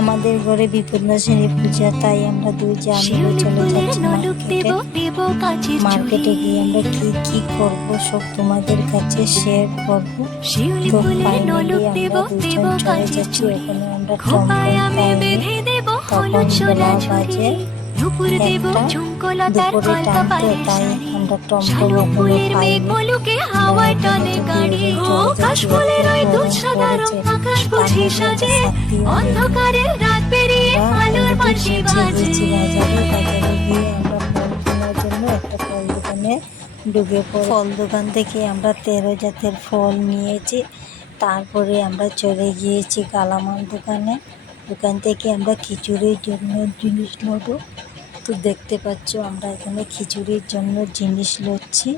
আমাদের ঘরে বিপন্ননাশিনী পূজা, তাই আমরা দুই যা মিলে চলে যাচ্ছি মার্কেটে গিয়ে আমরা কি কি করব সব তোমাদের কাছে শেয়ার করব। তো ফাইনালি আমরা দুজন চলে যাচ্ছি ওখানে। আমরা টমটম পাইনি, তখন বেলা বাজে একটা, দুপুরে টাইম তো, তাই আমরা টমটম ওখানে পাইনি। আমরা ওখানে তো বেরিয়ে চলে যাচ্ছি, এত গরম পড়েছে গিয়েছি বাজারে গিয়ে আমরা ফল কেনার জন্য একটা ফল দোকানে ঢুকে পড়ি। ফল দোকান থেকে আমরা 13 জাতের ফল নিয়েছি। তারপরে আমরা চলে গিয়েছি কালামাল দোকানে। দোকান থেকে আমরা খিচুড়ির জন্য জিনিস নেব। তো দেখতে পাচ্ছ আমরা এখানে খিচুড়ির জন্য জিনিস নিচ্ছি।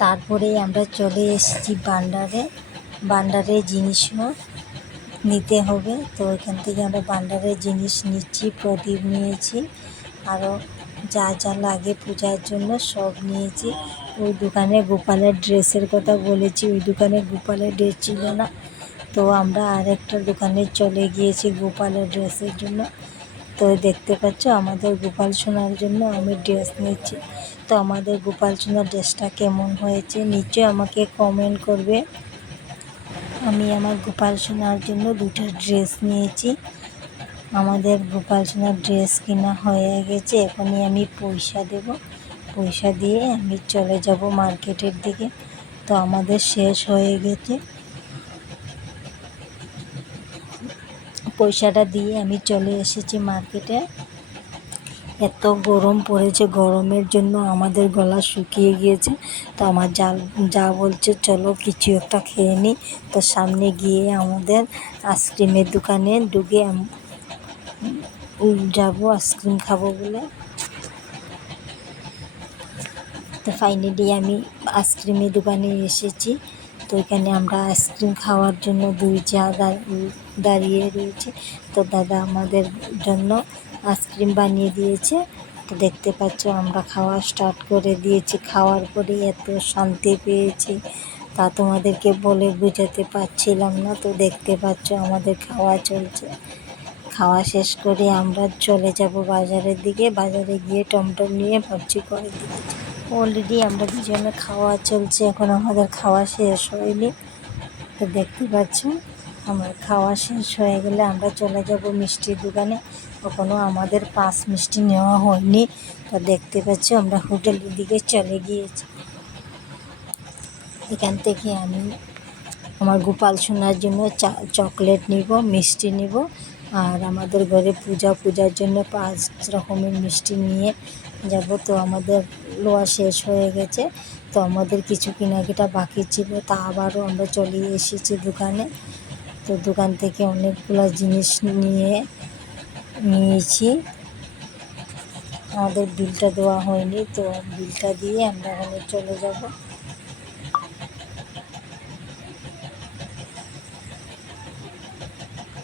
তারপরে আমরা চলে এসেছি বান্ডারে জিনিস নিতে হবে। তো এখান থেকে আমরা বান্ডারের জিনিস নিচ্ছি, প্রদীপ নিয়েছি, আরও যা যা লাগে পূজার জন্য সব নিয়েছি। ওই দোকানে গোপালের ড্রেসের কথা বলেছি, ওই দোকানে গোপালের ড্রেস ছিল না, তো আমরা আরেকটা দোকানে চলে গিয়েছি গোপালের ড্রেসের জন্য। তো দেখতে পাচ্ছ আমাদের গোপাল সোনার জন্য আমি ড্রেস নিচ্ছি। তো আমাদের গোপাল সোনার ড্রেসটা কেমন হয়েছে নিশ্চয়ই আমাকে কমেন্ট করবে। আমি আমার গোপাল সোনার জন্য 2টা ড্রেস নিয়েছি। আমাদের গোপাল সোনার ড্রেস কেনা হয়ে গেছে, এখনই আমি পয়সা দেব। পয়সা দিয়ে আমি চলে যাব মার্কেটের দিকে। তো আমাদের শেষ হয়ে গেছে, পয়সাটা দিয়ে আমি চলে এসেছি মার্কেটে। এত গরম পড়েছে, গরমের জন্য আমাদের গলা শুকিয়ে গিয়েছে। তো আমার যা বলছে চলো কিছু একটা খেয়ে নিই। তো সামনে গিয়ে আমাদের আইসক্রিমের দোকানে ঢুকে যাবো আইসক্রিম খাবো বলে। তো ফাইনালি আমি আইসক্রিমের দোকানে এসেছি। তো এখানে আমরা আইসক্রিম খাওয়ার জন্য দুই যা দাঁড়িয়ে রয়েছে। তো দাদা আমাদের জন্য আইসক্রিম বানিয়ে দিয়েছে। তো দেখতে পাচ্ছ আমরা খাওয়া স্টার্ট করে দিয়েছি। খাওয়ার পরে এত শান্তি পেয়েছি তা তোমাদেরকে বলে বোঝাতে পারছিলাম না। তো দেখতে পাচ্ছ আমাদের খাওয়া চলছে। খাওয়া শেষ করে আমরা চলে যাব বাজারের দিকে। বাজারে গিয়ে টমটম নিয়ে ভাবছি করে দিকে। অলরেডি আমরা দুজনে খাওয়া চলছে, এখন আমাদের খাওয়া শেষ হয়নি। তো দেখতে পাচ্ছ আমার খাওয়া শেষ হয়ে গেলে আমরা চলে যাব মিষ্টির দোকানে। কখনো আমাদের পাঁচ মিষ্টি নেওয়া হয়নি। তো দেখতে পাচ্ছ আমরা হোটেলের দিকে চলে গিয়েছি। এখান থেকে আমি আমার গোপাল সোনার জন্য চকলেট নিব, মিষ্টি নিব, আর আমাদের ঘরে পূজার জন্য 5 রকমের মিষ্টি নিয়ে যাব। তো আমাদের লোয়া শেষ হয়ে গেছে, তো আমাদের কিছু কেনাকাটা বাকি ছিল, তা আবারও আমরা চলে এসেছি দোকানে। তো দোকান থেকে অনেকগুলো জিনিস নিয়েছি। আমাদের বিলটা দেওয়া হয়নি, তো বিলটা দিয়ে আমরা এখানে চলে যাব।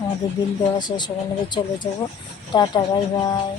আমাদের বিল দেওয়া শেষ হয়ে চলে যাব। Tata, bye bye.